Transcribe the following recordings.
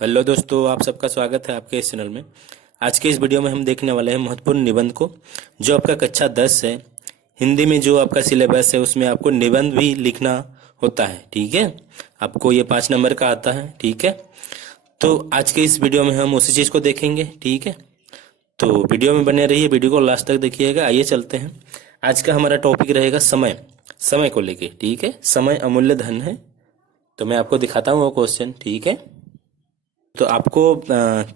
Hello दोस्तों, आप सबका स्वागत है आपके इस चैनल में। आज के इस वीडियो में हम देखने वाले हैं महत्वपूर्ण निबंध को, जो आपका कक्षा 10 है। हिंदी में जो आपका सिलेबस है उसमें आपको निबंध भी लिखना होता है, ठीक है। आपको ये 5 नंबर का आता है, ठीक है। तो आज के इस वीडियो में हम उसी चीज़ को देखेंगे, ठीक है। तो वीडियो में बने रहिए, वीडियो को लास्ट तक देखिएगा। आइए चलते हैं। आज का हमारा टॉपिक रहेगा समय, समय को लेके, ठीक है। समय अमूल्य धन है। तो मैं आपको दिखाता हूँ वो क्वेश्चन, ठीक है। तो आपको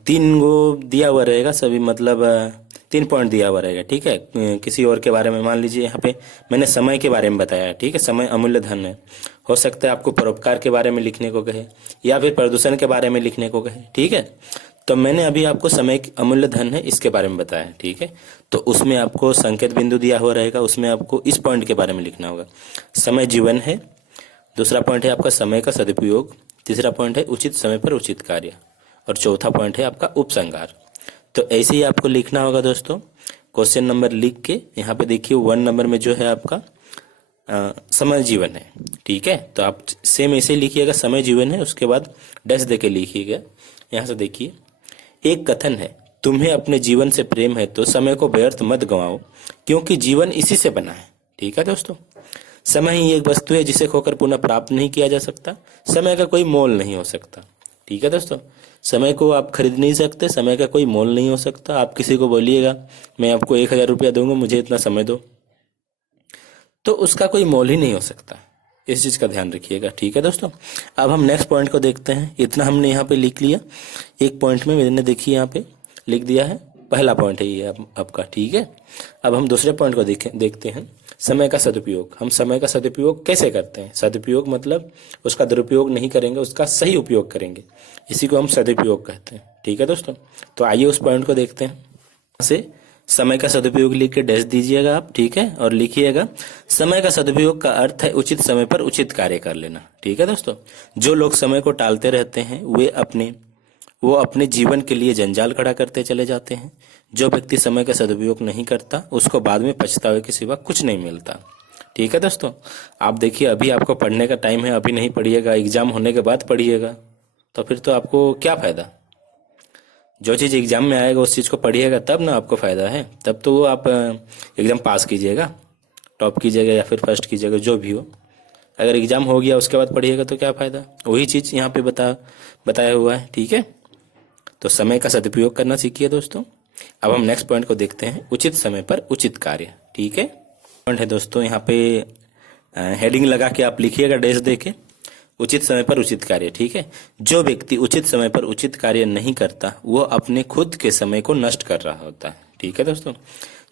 3 गो दिया हुआ रहेगा सभी, मतलब 3 पॉइंट दिया हुआ रहेगा, ठीक है। किसी और के बारे में, मान लीजिए यहाँ पे मैंने समय के बारे में बताया है, ठीक है। समय अमूल्य धन है। हो सकता है आपको परोपकार के बारे में लिखने को कहे या फिर प्रदूषण के बारे में लिखने को कहे, ठीक है। तो मैंने अभी आपको समय अमूल्य धन है इसके बारे में बताया, ठीक है। तो उसमें आपको संकेत बिंदु दिया हुआ रहेगा, उसमें आपको इस पॉइंट के बारे में लिखना होगा। समय जीवन है। दूसरा पॉइंट है आपका समय का सदुपयोग। तीसरा पॉइंट है उचित समय पर उचित कार्य। और चौथा पॉइंट है आपका उपसंहार। तो ऐसे ही आपको लिखना होगा दोस्तों। क्वेश्चन नंबर लिख के यहाँ पे देखिए 1 नंबर में जो है आपका समय जीवन है, ठीक है। तो आप सेम ऐसे ही लिखिएगा, समय जीवन है, उसके बाद डैश दे के लिखिएगा। यहाँ से देखिए, एक कथन है, तुम्हें अपने जीवन से प्रेम है तो समय को व्यर्थ मत गंवाओ, क्योंकि जीवन इसी से बना है, ठीक है दोस्तों। समय ही एक वस्तु है जिसे खोकर पुनः प्राप्त नहीं किया जा सकता। समय का कोई मोल नहीं हो सकता, ठीक है दोस्तों। समय को आप खरीद नहीं सकते, समय का कोई मोल नहीं हो सकता। आप किसी को बोलिएगा मैं आपको 1000 रुपया दूंगा, मुझे इतना समय दो, तो उसका कोई मोल ही नहीं हो सकता। इस चीज़ का ध्यान रखिएगा, ठीक है दोस्तों। अब हम नेक्स्ट पॉइंट को देखते हैं। इतना हमने यहाँ पे लिख लिया, एक पॉइंट में मैंने देखिए यहाँ पे लिख दिया है। पहला पॉइंट है ये आपका, ठीक है। अब हम दूसरे पॉइंट को देखते हैं, समय का सदुपयोग। हम समय का सदुपयोग कैसे करते हैं? सदुपयोग मतलब उसका दुरुपयोग नहीं करेंगे, उसका सही उपयोग करेंगे, इसी को हम सदुपयोग कहते हैं, ठीक है दोस्तों। तो आइए उस पॉइंट को देखते हैं। से समय का सदुपयोग लिख के डैश दीजिएगा आप, ठीक है। और लिखिएगा, समय का सदुपयोग का अर्थ है उचित समय पर उचित कार्य कर लेना, ठीक है दोस्तों। जो लोग समय को टालते रहते हैं वो अपने जीवन के लिए जंजाल खड़ा करते चले जाते हैं। जो व्यक्ति समय का सदुपयोग नहीं करता उसको बाद में पछतावे के सिवा कुछ नहीं मिलता, ठीक है दोस्तों। आप देखिए, अभी आपको पढ़ने का टाइम है, अभी नहीं पढ़िएगा, एग्जाम होने के बाद पढ़िएगा, तो फिर तो आपको क्या फायदा। जो चीज़ एग्जाम में आएगा उस चीज़ को पढ़िएगा तब ना आपको फायदा है, तब तो वो आप एग्जाम पास कीजिएगा, टॉप कीजिएगा या फिर फर्स्ट कीजिएगा, जो भी हो। अगर एग्जाम हो गया उसके बाद पढ़िएगा तो क्या फायदा। वही चीज़ यहाँ पे बताया हुआ है, ठीक है। तो समय का सदुपयोग करना सीखिए दोस्तों। अब हम नेक्स्ट पॉइंट को देखते हैं, उचित समय पर उचित कार्य, ठीक है। पॉइंट है दोस्तों, यहाँ पे हेडिंग लगा के आप लिखिएगा डैश दे के, उचित समय पर उचित कार्य, ठीक है। जो व्यक्ति उचित समय पर उचित कार्य नहीं करता वो अपने खुद के समय को नष्ट कर रहा होता है, ठीक है दोस्तों।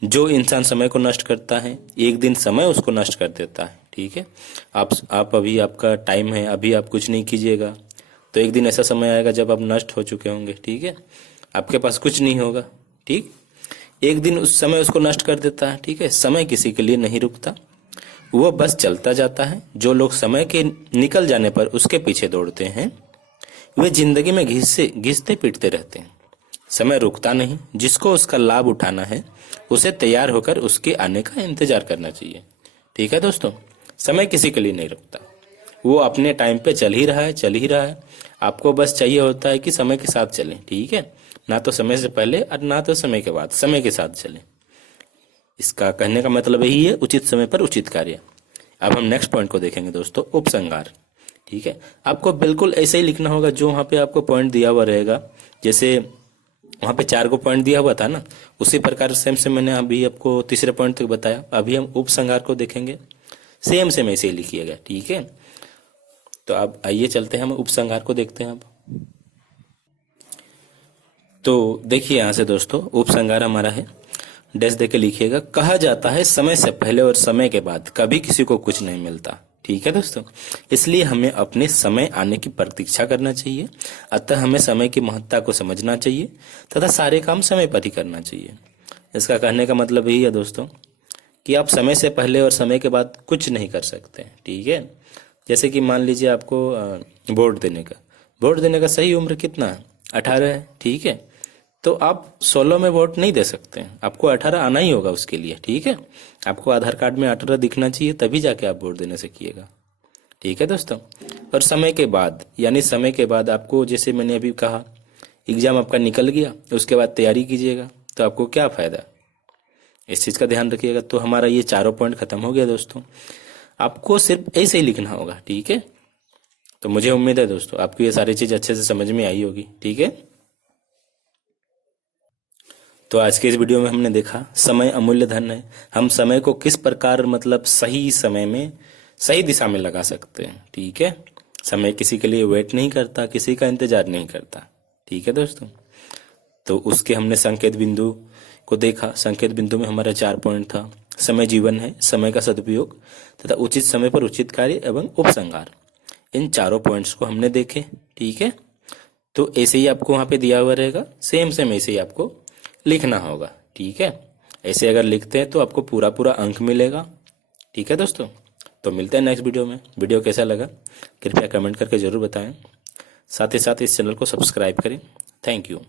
जो इंसान समय को नष्ट करता है, एक दिन समय उसको नष्ट कर देता है, ठीक है। आप अभी आपका टाइम है, अभी आप कुछ नहीं कीजिएगा तो एक दिन ऐसा समय आएगा जब आप नष्ट हो चुके होंगे, ठीक है। आपके पास कुछ नहीं होगा, ठीक। एक दिन उस समय उसको नष्ट कर देता है, ठीक है। समय किसी के लिए नहीं रुकता, वो बस चलता जाता है। जो लोग समय के निकल जाने पर उसके पीछे दौड़ते हैं वे जिंदगी में घिसते पीटते रहते हैं। समय रुकता नहीं, जिसको उसका लाभ उठाना है उसे तैयार होकर उसके आने का इंतजार करना चाहिए, ठीक है दोस्तों। समय किसी के लिए नहीं रुकता, वो अपने टाइम पे चल ही रहा है। आपको बस चाहिए होता है कि समय के साथ चलें, ठीक है। ना तो समय से पहले और ना तो समय के बाद, समय के साथ चलें। इसका कहने का मतलब यही है, उचित समय पर उचित कार्य। अब हम नेक्स्ट पॉइंट को देखेंगे दोस्तों, उपसंहार, ठीक है। आपको बिल्कुल ऐसे ही लिखना होगा जो वहाँ पे आपको पॉइंट दिया हुआ रहेगा। जैसे वहाँ पे 4 को पॉइंट दिया हुआ था ना, उसी प्रकार सेम से मैंने अभी आपको तीसरे पॉइंट तक बताया। अभी हम उपसंहार को देखेंगे, सेम ऐसे ही लिखिएगा, ठीक है। तो अब आइए चलते हैं, हम उपसंहार को देखते हैं अब। तो देखिए यहाँ से दोस्तों, उपसंहार हमारा है, डैश देके लिखिएगा। कहा जाता है समय से पहले और समय के बाद कभी किसी को कुछ नहीं मिलता, ठीक है दोस्तों। इसलिए हमें अपने समय आने की प्रतीक्षा करना चाहिए। अतः हमें समय की महत्ता को समझना चाहिए तथा सारे काम समय पर ही करना चाहिए। इसका कहने का मतलब यही है दोस्तों कि आप समय से पहले और समय के बाद कुछ नहीं कर सकते, ठीक है। जैसे कि मान लीजिए आपको वोट देने का सही उम्र कितना है? 18 है, ठीक है। तो आप 16 में वोट नहीं दे सकते हैं, आपको 18 आना ही होगा उसके लिए, ठीक है। आपको आधार कार्ड में 18 दिखना चाहिए, तभी जाके आप वोट देने सीखिएगा, ठीक है दोस्तों। और समय के बाद, यानी समय के बाद आपको, जैसे मैंने अभी कहा, एग्ज़ाम आपका निकल गया, उसके बाद तैयारी कीजिएगा तो आपको क्या फ़ायदा, इस चीज़ का ध्यान रखिएगा। तो हमारा ये चारों पॉइंट खत्म हो गया दोस्तों। आपको सिर्फ ऐसे ही लिखना होगा, ठीक है। तो मुझे उम्मीद है दोस्तों आपको ये सारी चीज़ अच्छे से समझ में आई होगी, ठीक है। तो आज के इस वीडियो में हमने देखा समय अमूल्य धन है, हम समय को किस प्रकार मतलब सही समय में सही दिशा में लगा सकते हैं, ठीक है। समय किसी के लिए वेट नहीं करता, किसी का इंतजार नहीं करता, ठीक है दोस्तों। तो उसके हमने संकेत बिंदु को देखा। संकेत बिंदु में हमारा 4 पॉइंट था। समय जीवन है, समय का सदुपयोग तथा उचित समय पर उचित कार्य एवं उपसंहार, इन चारों पॉइंट्स को हमने देखे, ठीक है। तो ऐसे ही आपको वहाँ पे दिया हुआ रहेगा, सेम सेम ऐसे ही आपको लिखना होगा, ठीक है। ऐसे अगर लिखते हैं तो आपको पूरा पूरा अंक मिलेगा, ठीक है दोस्तों। तो मिलते हैं नेक्स्ट वीडियो में। वीडियो कैसा लगा कृपया कमेंट करके ज़रूर बताएं, साथ ही साथ इस चैनल को सब्सक्राइब करें। Thank you.